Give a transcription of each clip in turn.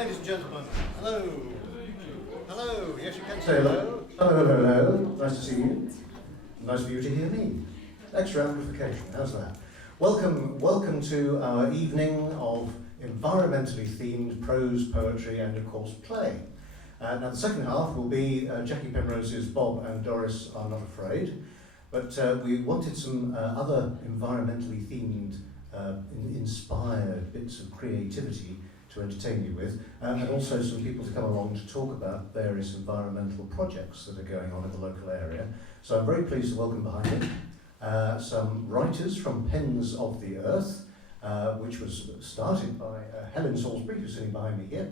ladies and gentlemen. Hello. Hello. Yes, you can say Hello. Hello. Nice to see you. Nice for you to hear me. Extra amplification. How's that? Welcome to our evening of environmentally themed prose, poetry, and of course play. Now the second half will be Jackie Penrose's Bob and Doris Are Not Afraid, but we wanted some other environmentally themed, inspired bits of creativity to entertain you with, and also some people to come along to talk about various environmental projects that are going on in the local area. So I'm very pleased to welcome behind me some writers from Pens of the Earth, which was started by Helen Salisbury, who's sitting behind me here,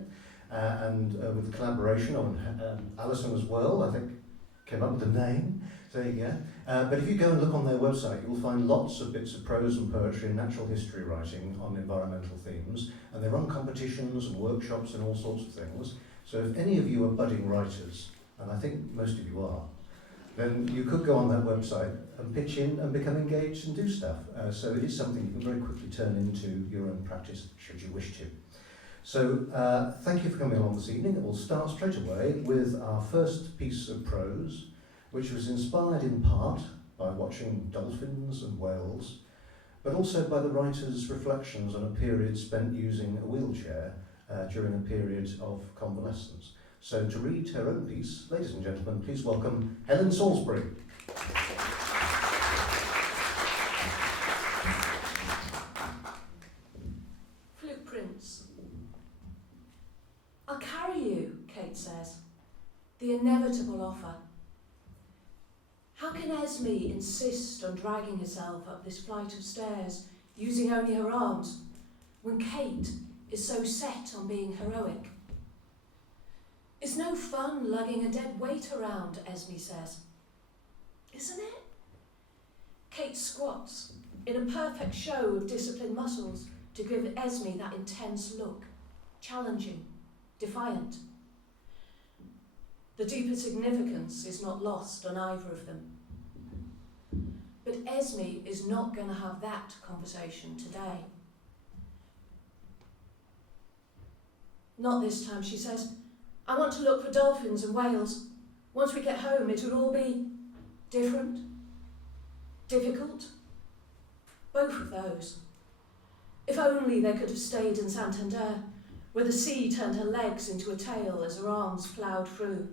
and with collaboration on Alison as well, I think, came up with the name. So there you go. But if you go and look on their website, you'll find lots of bits of prose and poetry and natural history writing on environmental themes, and they run competitions and workshops and all sorts of things. So if any of you are budding writers, and I think most of you are, then you could go on that website and pitch in and become engaged and do stuff. So it is something you can very quickly turn into your own practice, should you wish to. So thank you for coming along this evening. We'll start straight away with our first piece of prose, which was inspired in part by watching dolphins and whales, but also by the writer's reflections on a period spent using a wheelchair during a period of convalescence. So to read her own piece, ladies and gentlemen, please welcome Helen Salisbury. Footprints. I'll carry you, Kate says. The inevitable offer. How can Esme insist on dragging herself up this flight of stairs using only her arms when Kate is so set on being heroic? It's no fun lugging a dead weight around, Esme says. Isn't it? Kate squats in a perfect show of disciplined muscles to give Esme that intense look, challenging, defiant. The deeper significance is not lost on either of them. But Esme is not going to have that conversation today. Not this time, she says. I want to look for dolphins and whales. Once we get home, it will all be different, difficult, both of those. If only they could have stayed in Santander, where the sea turned her legs into a tail as her arms ploughed through,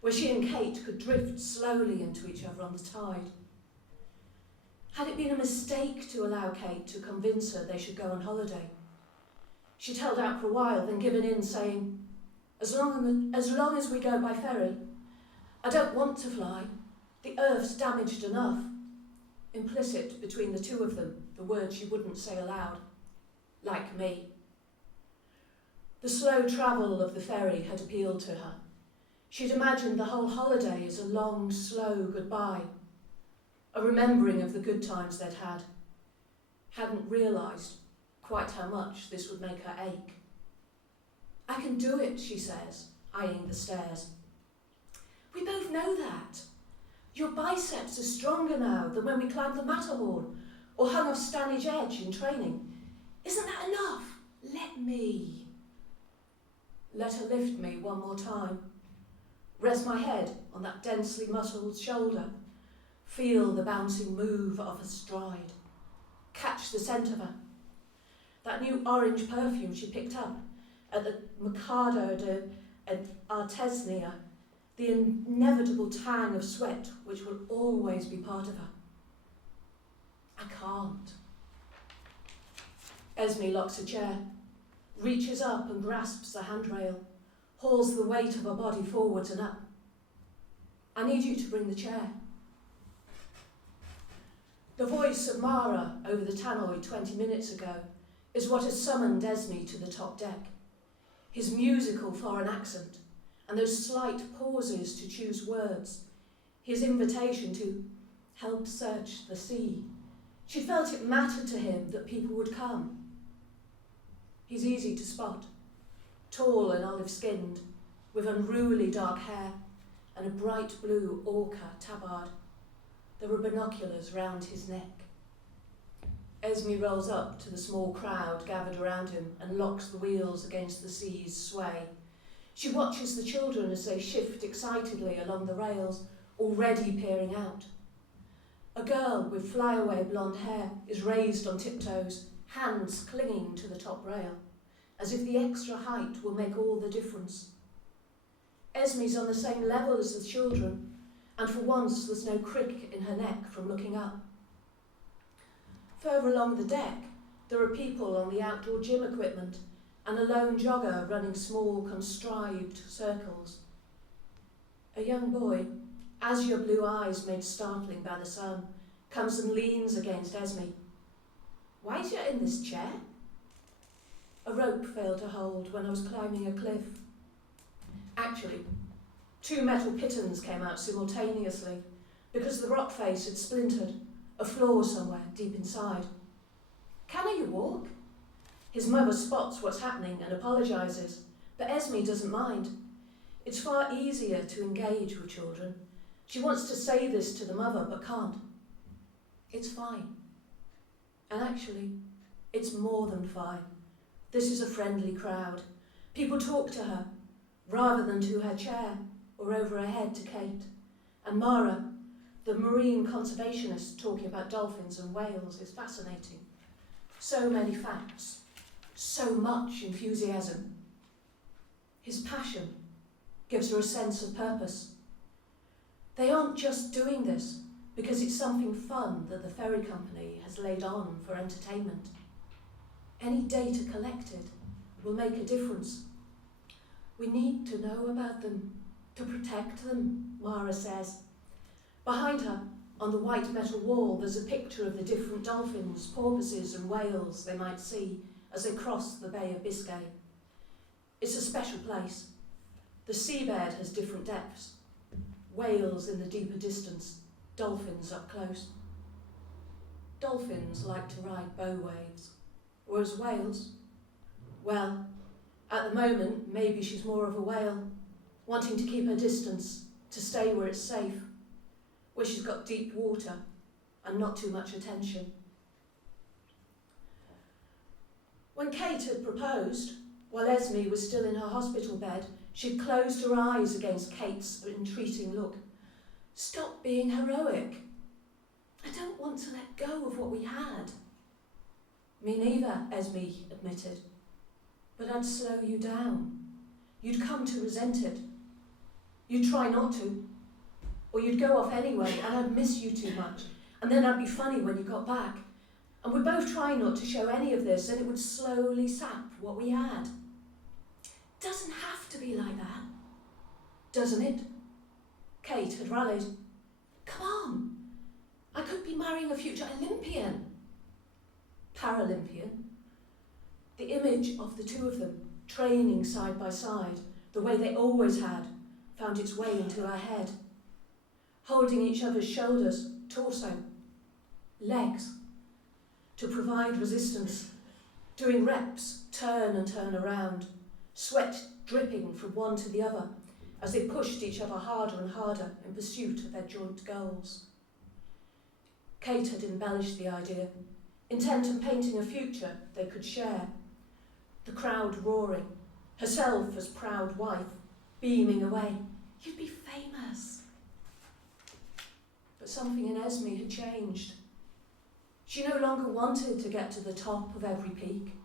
where she and Kate could drift slowly into each other on the tide. Had it been a mistake to allow Kate to convince her they should go on holiday? She'd held out for a while, then given in, saying, as long as we go by ferry, I don't want to fly. The Earth's damaged enough. Implicit between the two of them, the words she wouldn't say aloud. Like me. The slow travel of the ferry had appealed to her. She'd imagined the whole holiday as a long, slow goodbye, a remembering of the good times they'd had. Hadn't realised quite how much this would make her ache. I can do it, she says, eyeing the stairs. We both know that. Your biceps are stronger now than when we climbed the Matterhorn or hung off Stanage Edge in training. Isn't that enough? Let me. Let her lift me one more time. Rest my head on that densely muscled shoulder. Feel the bouncing move of her stride. Catch the scent of her. That new orange perfume she picked up at the Mercado de Artesania, the inevitable tang of sweat which will always be part of her. I can't. Esme locks a chair, reaches up and grasps the handrail, hauls the weight of her body forwards and up. I need you to bring the chair. The voice of Mara over the tannoy 20 minutes ago is what has summoned Esme to the top deck. His musical foreign accent, and those slight pauses to choose words, his invitation to help search the sea. She felt it mattered to him that people would come. He's easy to spot, tall and olive-skinned, with unruly dark hair and a bright blue orca tabard. There were binoculars round his neck. Esme rolls up to the small crowd gathered around him and locks the wheels against the sea's sway. She watches the children as they shift excitedly along the rails, already peering out. A girl with flyaway blonde hair is raised on tiptoes, hands clinging to the top rail, as if the extra height will make all the difference. Esme's on the same level as the children, and for once there's no crick in her neck from looking up. Further along the deck, there are people on the outdoor gym equipment and a lone jogger running small, contrived circles. A young boy, azure blue eyes made startling by the sun, comes and leans against Esme. "Why's you in this chair?" "A rope failed to hold when I was climbing a cliff." Actually, 2 metal pitons came out simultaneously because the rock face had splintered, a flaw somewhere deep inside. "Can you walk?" His mother spots what's happening and apologises, but Esme doesn't mind. It's far easier to engage with children. She wants to say this to the mother, but can't. It's fine. And actually, it's more than fine. This is a friendly crowd. People talk to her, rather than to her chair, or over her head to Kate. And Mara, the marine conservationist talking about dolphins and whales, is fascinating. So many facts, so much enthusiasm. His passion gives her a sense of purpose. They aren't just doing this because it's something fun that the ferry company has laid on for entertainment. Any data collected will make a difference. We need to know about them, to protect them, Mara says. Behind her, on the white metal wall, there's a picture of the different dolphins, porpoises and whales they might see as they cross the Bay of Biscay. It's a special place. The seabed has different depths. Whales in the deeper distance, dolphins up close. Dolphins like to ride bow waves, whereas whales, well, at the moment, maybe she's more of a whale, wanting to keep her distance, to stay where it's safe, where she's got deep water and not too much attention. When Kate had proposed, while Esme was still in her hospital bed, she'd closed her eyes against Kate's entreating look. "Stop being heroic. I don't want to let go of what we had." "Me neither," Esme admitted. "But I'd slow you down. You'd come to resent it. You'd try not to. Or you'd go off anyway and I'd miss you too much. And then I'd be funny when you got back. And we'd both try not to show any of this and it would slowly sap what we had. Doesn't have to be like that, doesn't it?" Kate had rallied. "Come on. I could be marrying a future Olympian." Paralympian. The image of the two of them, training side by side, the way they always had, found its way into her head. Holding each other's shoulders, torso, legs, to provide resistance, doing reps, turn and turn around, sweat dripping from one to the other as they pushed each other harder and harder in pursuit of their joint goals. Kate had embellished the idea, intent on painting a future they could share. The crowd roaring, herself as proud wife, beaming away. "You'd be famous." But something in Esme had changed. She no longer wanted to get to the top of every peak,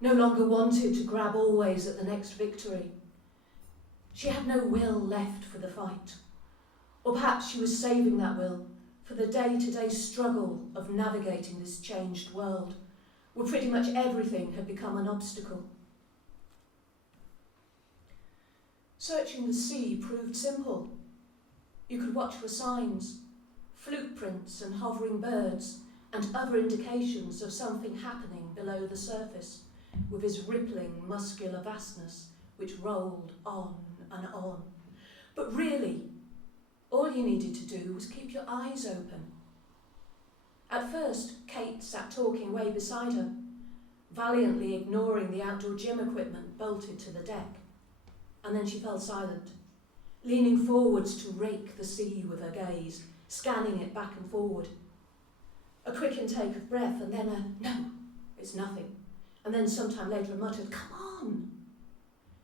no longer wanted to grab always at the next victory. She had no will left for the fight. Or perhaps she was saving that will for the day-to-day struggle of navigating this changed world, where pretty much everything had become an obstacle. Searching the sea proved simple. You could watch for signs, flute prints and hovering birds, and other indications of something happening below the surface, with his rippling muscular vastness which rolled on and on. But really, all you needed to do was keep your eyes open. At first, Kate sat talking way beside her, valiantly ignoring the outdoor gym equipment bolted to the deck. And then she fell silent, leaning forwards to rake the sea with her gaze, scanning it back and forward. A quick intake of breath, and then a no, it's nothing. And then sometime later a muttered, come on.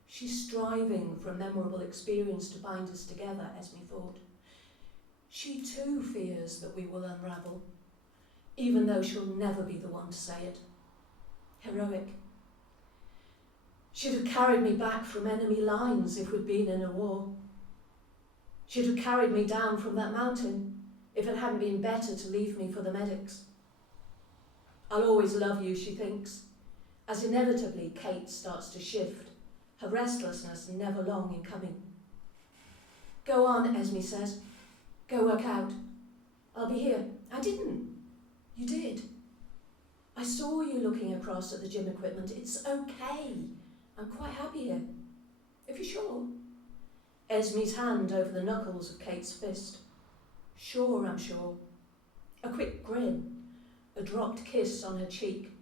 She's striving for a memorable experience to bind us together, Esme thought. She too fears that we will unravel, even though she'll never be the one to say it. Heroic. She'd have carried me back from enemy lines if we'd been in a war. She'd have carried me down from that mountain if it hadn't been better to leave me for the medics. I'll always love you, she thinks, as inevitably Kate starts to shift, her restlessness never long in coming. Go on, Esme says. Go work out. I'll be here. I didn't. You did. I saw you looking across at the gym equipment. It's okay. I'm quite happy here. If you're sure. Esme's hand over the knuckles of Kate's fist. Sure, I'm sure. A quick grin, a dropped kiss on her cheek,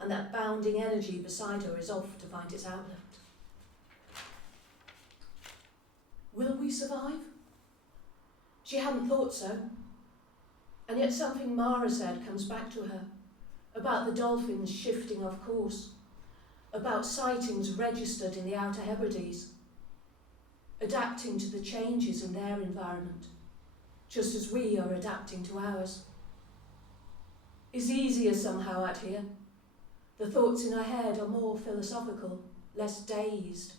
and that bounding energy beside her is off to find its outlet. Will we survive? She hadn't thought so. And yet something Mara said comes back to her, about the dolphins shifting off course, about sightings registered in the Outer Hebrides, adapting to the changes in their environment, just as we are adapting to ours. It's easier somehow out here. The thoughts in her head are more philosophical, less dazed.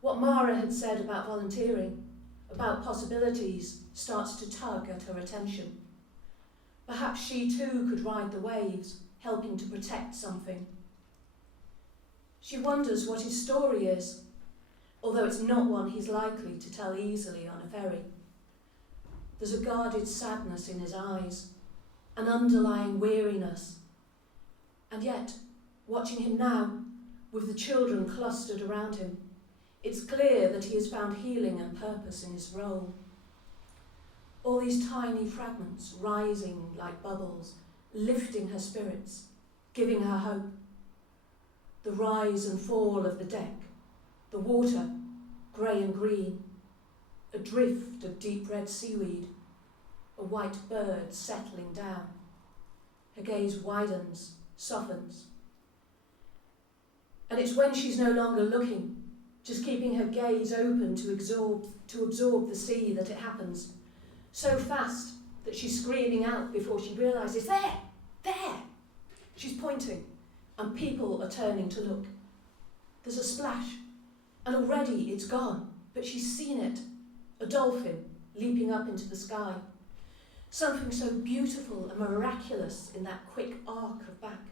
What Mara had said about volunteering, about possibilities, starts to tug at her attention. Perhaps she too could ride the waves, helping to protect something. She wonders what his story is, although it's not one he's likely to tell easily on a ferry. There's a guarded sadness in his eyes, an underlying weariness. And yet, watching him now, with the children clustered around him, it's clear that he has found healing and purpose in his role. All these tiny fragments rising like bubbles, lifting her spirits, giving her hope. The rise and fall of the deck, the water, grey and green, a drift of deep red seaweed, a white bird settling down. Her gaze widens, softens. And it's when she's no longer looking, just keeping her gaze open to absorb the sea, that it happens. So fast that she's screaming out before she realises, there! She's pointing, and people are turning to look. There's a splash, and already it's gone, but she's seen it. A dolphin leaping up into the sky. Something so beautiful and miraculous in that quick arc of back,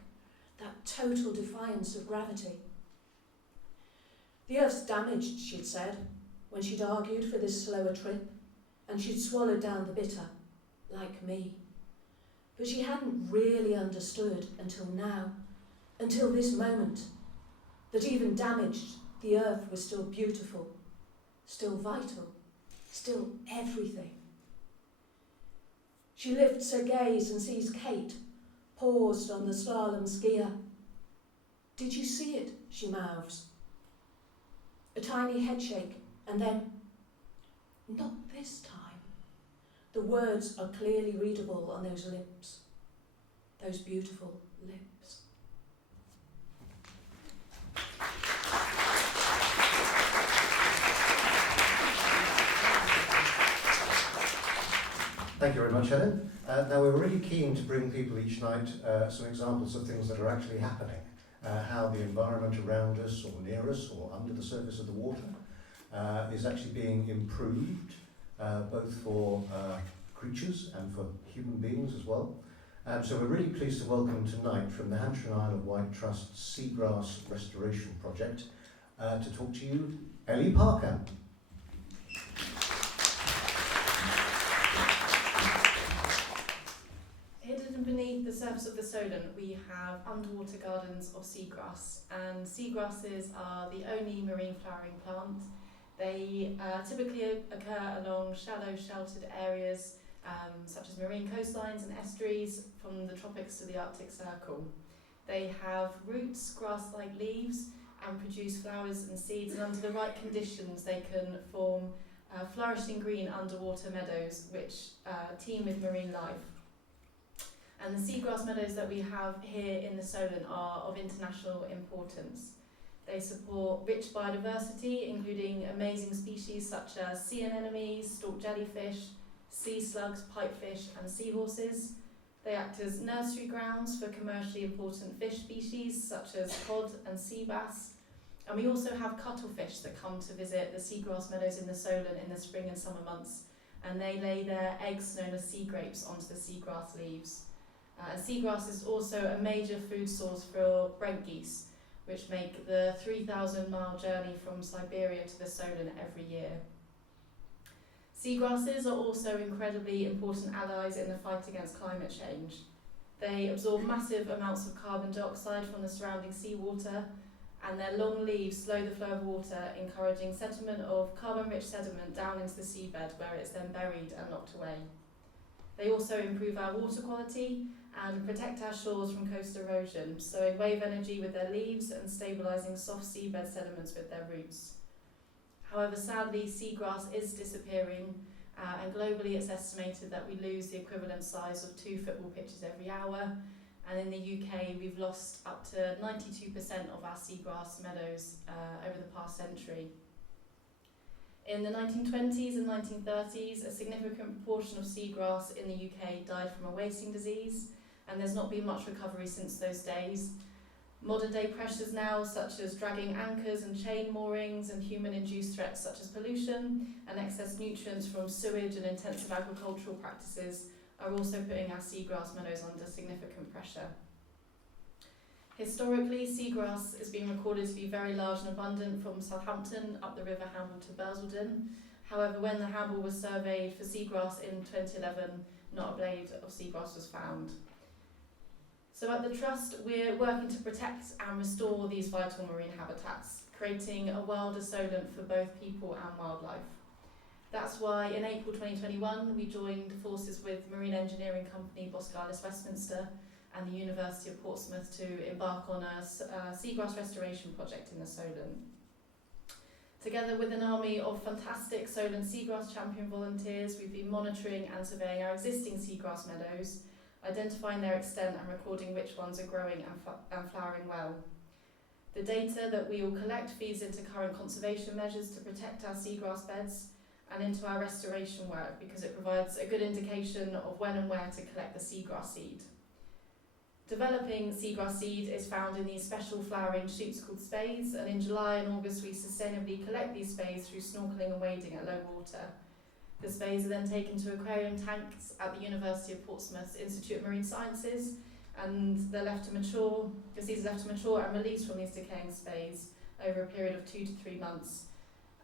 that total defiance of gravity. The Earth's damaged, she'd said, when she'd argued for this slower trip, and she'd swallowed down the bitter, like me. But she hadn't really understood until now, until this moment, that even damaged, the Earth was still beautiful, still vital, still everything. She lifts her gaze and sees Kate, paused on the slalom skier. Did you see it? She mouths. A tiny headshake, and then, not this time. The words are clearly readable on those lips, those beautiful lips. Thank you very much, Helen. Now, we're really keen to bring people each night some examples of things that are actually happening, how the environment around us or near us or under the surface of the water is actually being improved, both for creatures and for human beings as well. So we're really pleased to welcome tonight from the Hampshire and Isle of Wight Trust Seagrass Restoration Project to talk to you, Ellie Parker. Hidden beneath the surface of the Solent, we have underwater gardens of seagrass, and seagrasses are the only marine flowering plant. They typically occur along shallow sheltered areas such as marine coastlines and estuaries from the tropics to the Arctic Circle. They have roots, grass-like leaves, and produce flowers and seeds, and under the right conditions they can form flourishing green underwater meadows which teem with marine life. And the seagrass meadows that we have here in the Solent are of international importance. They support rich biodiversity, including amazing species such as sea anemones, stalk jellyfish, sea slugs, pipefish and seahorses. They act as nursery grounds for commercially important fish species such as cod and sea bass. And we also have cuttlefish that come to visit the seagrass meadows in the Solent in the spring and summer months, and they lay their eggs known as sea grapes onto the seagrass leaves. And seagrass is also a major food source for brent geese, which make the 3,000-mile journey from Siberia to the Solent every year. Seagrasses are also incredibly important allies in the fight against climate change. They absorb massive amounts of carbon dioxide from the surrounding seawater, and their long leaves slow the flow of water, encouraging settlement of carbon-rich sediment down into the seabed where it's then buried and locked away. They also improve our water quality and protect our shores from coastal erosion, sowing wave energy with their leaves and stabilising soft seabed sediments with their roots. However, sadly, seagrass is disappearing, and globally it's estimated that we lose the equivalent size of 2 football pitches every hour, and in the UK we've lost up to 92% of our seagrass meadows over the past century. In the 1920s and 1930s, a significant proportion of seagrass in the UK died from a wasting disease, and there's not been much recovery since those days. Modern day pressures now, such as dragging anchors and chain moorings, and human-induced threats such as pollution and excess nutrients from sewage and intensive agricultural practices, are also putting our seagrass meadows under significant pressure. Historically, seagrass has been recorded to be very large and abundant from Southampton up the River Hamble to Basildon. However, when the Hamble was surveyed for seagrass in 2011, not a blade of seagrass was found. So at the Trust, we're working to protect and restore these vital marine habitats, creating a wilder Solent for both people and wildlife. That's why in April 2021 we joined forces with marine engineering company Boscalis Westminster and the University of Portsmouth to embark on a seagrass restoration project in the Solent. Together with an army of fantastic Solent seagrass champion volunteers, we've been monitoring and surveying our existing seagrass meadows, identifying their extent and recording which ones are growing and flowering well. The data that we will collect feeds into current conservation measures to protect our seagrass beds and into our restoration work, because it provides a good indication of when and where to collect the seagrass seed. Developing seagrass seed is found in these special flowering shoots called spathes, and in July and August we sustainably collect these spathes through snorkelling and wading at low water. The spathes are then taken to aquarium tanks at the University of Portsmouth's Institute of Marine Sciences, and they're left to mature. The seeds are left to mature and released from these decaying spathes over a period of 2 to 3 months.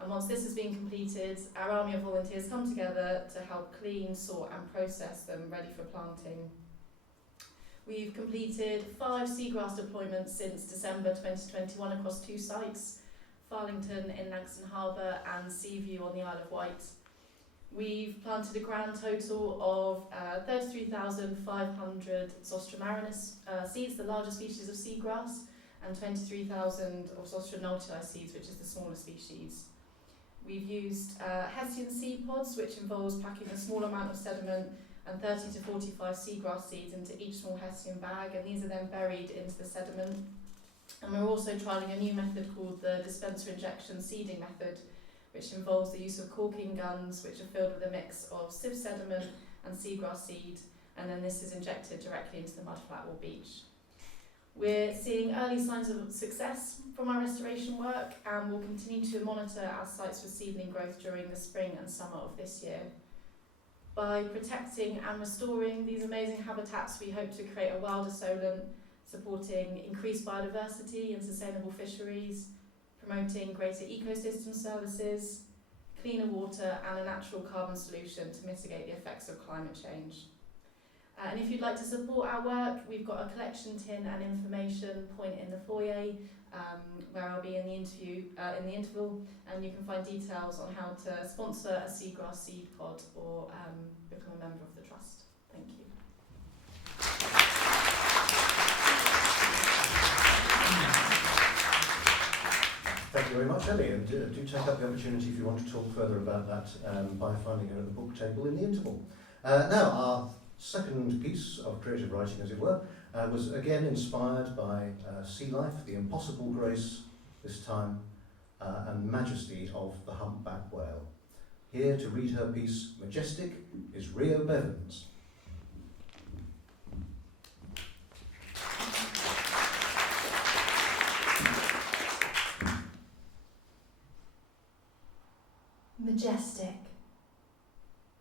And once this has been completed, our army of volunteers come together to help clean, sort and process them ready for planting. We've completed 5 seagrass deployments since December 2021 across 2 sites, Farlington in Langston Harbour and Seaview on the Isle of Wight. We've planted a grand total of 33,500 Zostra marinus seeds, the larger species of seagrass, and 23,000 of Zostra nultii seeds, which is the smaller species. We've used Hessian seed pods, which involves packing a small amount of sediment and 30 to 45 seagrass seeds into each small Hessian bag, and these are then buried into the sediment. And we're also trialling a new method called the dispenser injection seeding method, which involves the use of corking guns, which are filled with a mix of sieve sediment and seagrass seed, and then this is injected directly into the mudflat or beach. We're seeing early signs of success from our restoration work, and we'll continue to monitor our sites for seedling growth during the spring and summer of this year. By protecting and restoring these amazing habitats, we hope to create a wilder Solent, supporting increased biodiversity and sustainable fisheries, promoting greater ecosystem services, cleaner water and a natural carbon solution to mitigate the effects of climate change. And if you'd like to support our work, we've got a collection tin and information point in the foyer where I'll be in the interval, and you can find details on how to sponsor a seagrass seed pod or become a member of the Trust. Thank you. Thank you very much, Ellie, and do take up the opportunity if you want to talk further about that by finding her at the book table in the interval. Now, our second piece of creative writing, as it were, was again inspired by sea life, the impossible grace, this time, and majesty of the humpback whale. Here to read her piece, Majestic, is Rio Bevins. Majestic.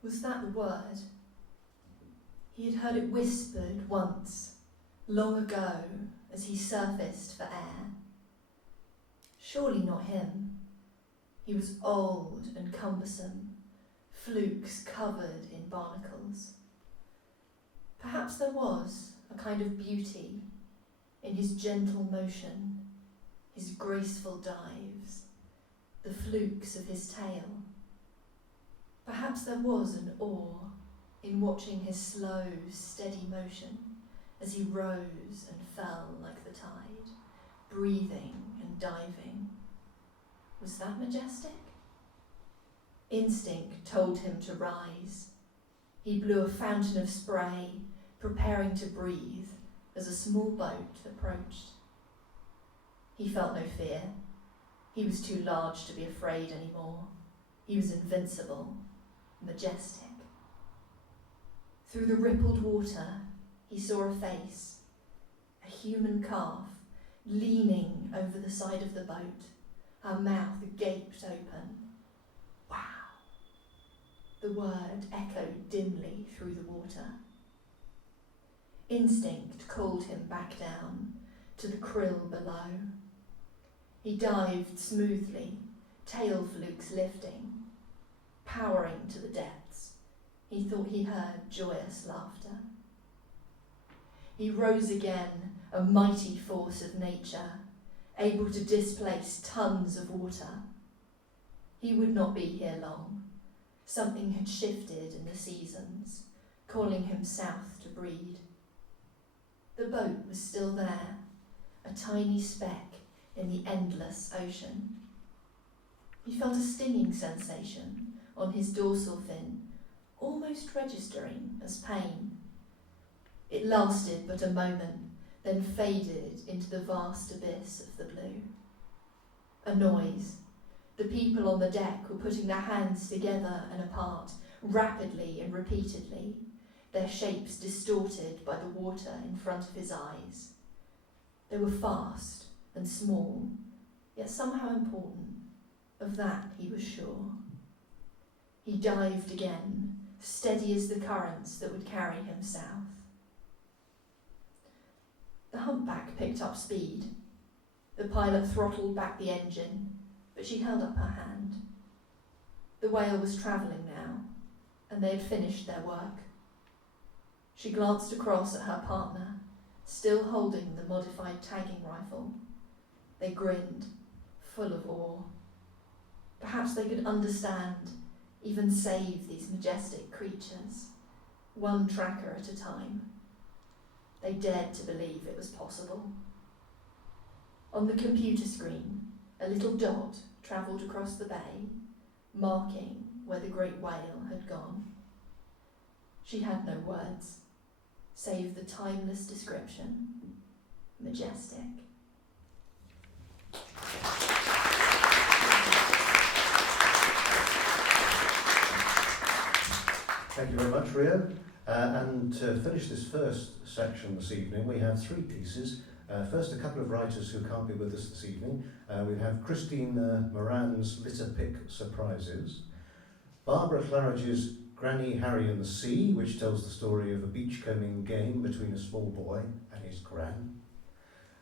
Was that the word? He had heard it whispered once, long ago, as he surfaced for air. Surely not him. He was old and cumbersome, flukes covered in barnacles. Perhaps there was a kind of beauty in his gentle motion, his graceful dives, the flukes of his tail. Perhaps there was an awe in watching his slow, steady motion as he rose and fell like the tide, breathing and diving. Was that majestic? Instinct told him to rise. He blew a fountain of spray, preparing to breathe as a small boat approached. He felt no fear. He was too large to be afraid anymore. He was invincible, majestic. Through the rippled water, he saw a face, a human calf, leaning over the side of the boat, her mouth gaped open. Wow! The word echoed dimly through the water. Instinct called him back down to the krill below. He dived smoothly, tail flukes lifting, powering to the depths. He thought he heard joyous laughter. He rose again, a mighty force of nature, able to displace tons of water. He would not be here long. Something had shifted in the seasons, calling him south to breed. The boat was still there, a tiny speck in the endless ocean. He felt a stinging sensation on his dorsal fin, almost registering as pain. It lasted but a moment, then faded into the vast abyss of the blue. A noise. The people on the deck were putting their hands together and apart, rapidly and repeatedly, their shapes distorted by the water in front of his eyes. They were fast and small, yet somehow important. Of that he was sure. He dived again, steady as the currents that would carry him south. The humpback picked up speed. The pilot throttled back the engine, but she held up her hand. The whale was travelling now, and they had finished their work. She glanced across at her partner, still holding the modified tagging rifle. They grinned, full of awe. Perhaps they could understand, even save these majestic creatures, one tracker at a time. They dared to believe it was possible. On the computer screen, a little dot travelled across the bay, marking where the great whale had gone. She had no words, save the timeless description, majestic. Thank you very much, Rio. And to finish this first section this evening, we have three pieces. First, a couple of writers who can't be with us this evening. We have Christine Moran's Litter Pick Surprises, Barbara Claridge's Granny, Harry and the Sea, which tells the story of a beachcombing game between a small boy and his gran,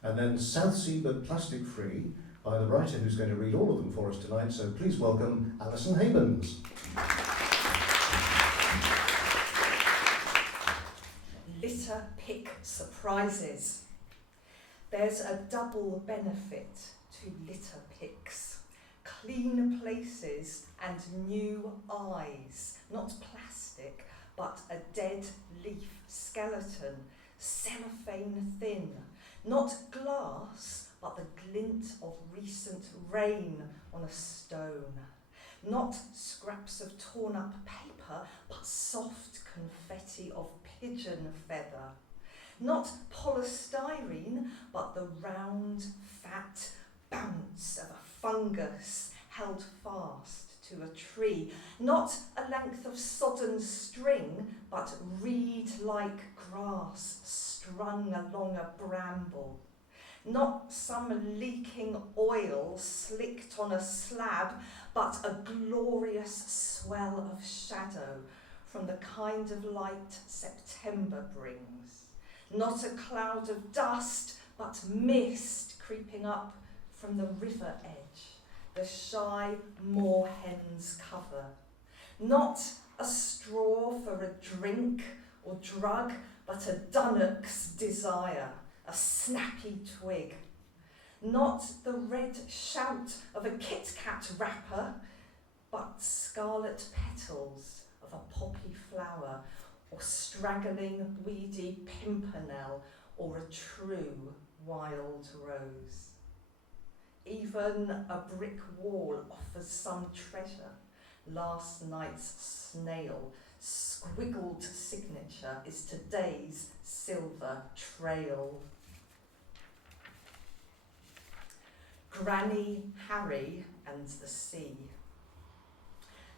and then South Sea but Plastic Free by the writer who's going to read all of them for us tonight, so please welcome Alison Habens. Litter Pick Surprises. There's a double benefit to litter picks. Clean places and new eyes. Not plastic, but a dead leaf skeleton, cellophane thin. Not glass, but the glint of recent rain on a stone. Not scraps of torn up paper, but soft confetti of pigeon feather. Not polystyrene, but the round, fat bounce of a fungus held fast to a tree. Not a length of sodden string, but reed-like grass strung along a bramble. Not some leaking oil slicked on a slab, but a glorious swell of shadow from the kind of light September brings. Not a cloud of dust, but mist creeping up from the river edge, the shy moorhen's cover. Not a straw for a drink or drug, but a dunnock's desire, a snappy twig. Not the red shout of a Kit Kat wrapper, but scarlet petals of a poppy flower, or straggling weedy pimpernel, or a true wild rose. Even a brick wall offers some treasure. Last night's snail, squiggled signature, is today's silver trail. Granny Harry and the Sea.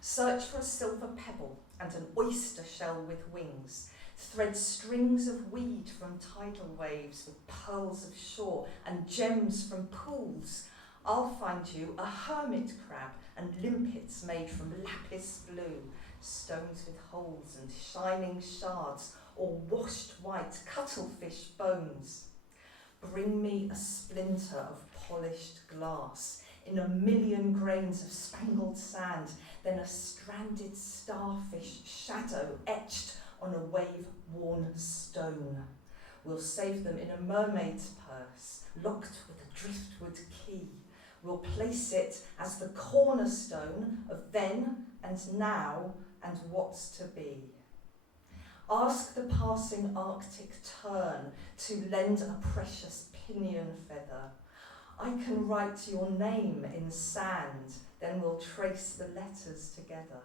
Search for a silver pebble and an oyster shell with wings. Thread strings of weed from tidal waves with pearls of shore and gems from pools. I'll find you a hermit crab and limpets made from lapis blue, stones with holes and shining shards, or washed white cuttlefish bones. Bring me a splinter of polished glass in a million grains of spangled sand, then a stranded starfish shadow etched on a wave-worn stone. We'll save them in a mermaid's purse, locked with a driftwood key. We'll place it as the cornerstone of then and now and what's to be. Ask the passing Arctic tern to lend a precious pinion feather. I can write your name in sand, then we'll trace the letters together.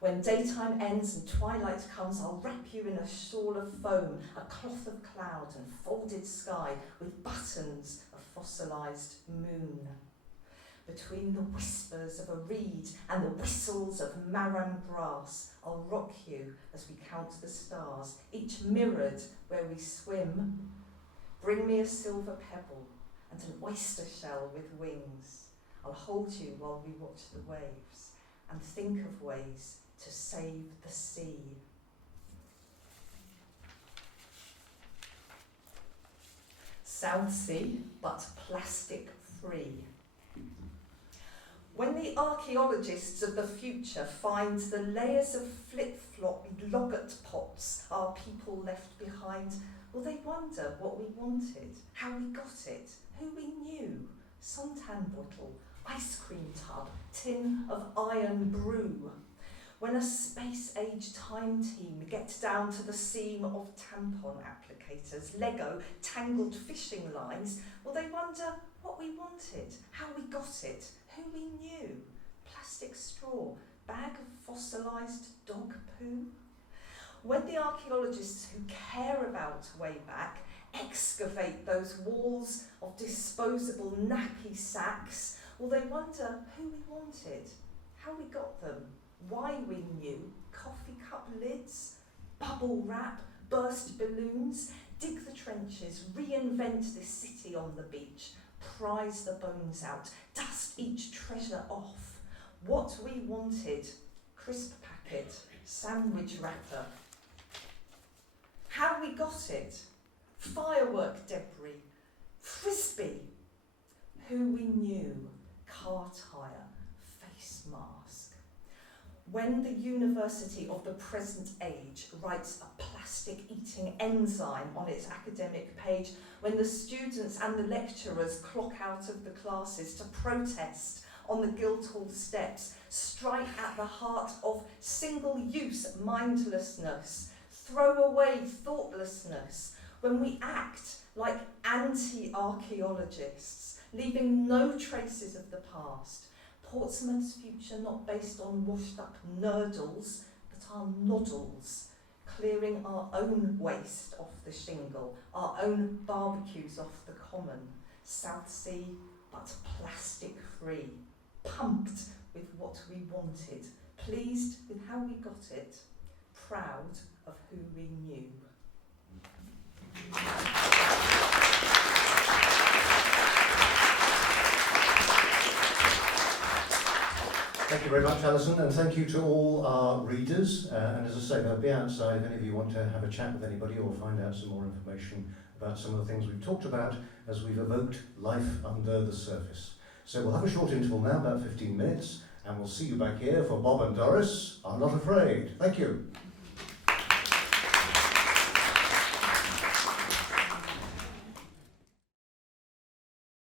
When daytime ends and twilight comes, I'll wrap you in a shawl of foam, a cloth of cloud and folded sky with buttons of fossilised moon. Between the whispers of a reed and the whistles of marram grass, I'll rock you as we count the stars, each mirrored where we swim. Bring me a silver pebble and an oyster shell with wings. I'll hold you while we watch the waves and think of ways to save the sea. South Sea, but plastic free. When the archaeologists of the future find the layers of flip-flop loggot pots our people left behind, will they wonder what we wanted, how we got it, who we knew? Suntan bottle, ice cream tub, tin of iron brew. When a space-age time team gets down to the seam of tampon applicators, Lego, tangled fishing lines, will they wonder what we wanted, how we got it, who we knew? Plastic straw, bag of fossilised dog poo? When the archaeologists who care about way back excavate those walls of disposable nappy sacks, will they wonder who we wanted, how we got them, why we knew? Coffee cup lids, bubble wrap, burst balloons, dig the trenches, reinvent this city on the beach, prize the bones out, dust each treasure off. What we wanted, crisp packet, sandwich wrapper. How we got it, firework debris, frisbee. Who we knew, car tyre, face mask. When the University of the present age writes a plastic-eating enzyme on its academic page, when the students and the lecturers clock out of the classes to protest on the Guildhall steps, strike at the heart of single-use mindlessness, throw away thoughtlessness, when we act like anti-archaeologists, leaving no traces of the past, Portsmouth's future not based on washed-up nurdles, but our noddles, clearing our own waste off the shingle, our own barbecues off the common, South Sea but plastic-free, pumped with what we wanted, pleased with how we got it, proud of who we knew. Thank you very much, Alison, and thank you to all our readers. And as I say, they'll be outside if any of you want to have a chat with anybody or find out some more information about some of the things we've talked about as we've evoked life under the surface. So we'll have a short interval now, about 15 minutes, and we'll see you back here for Bob and Doris Are Not Afraid. Thank you.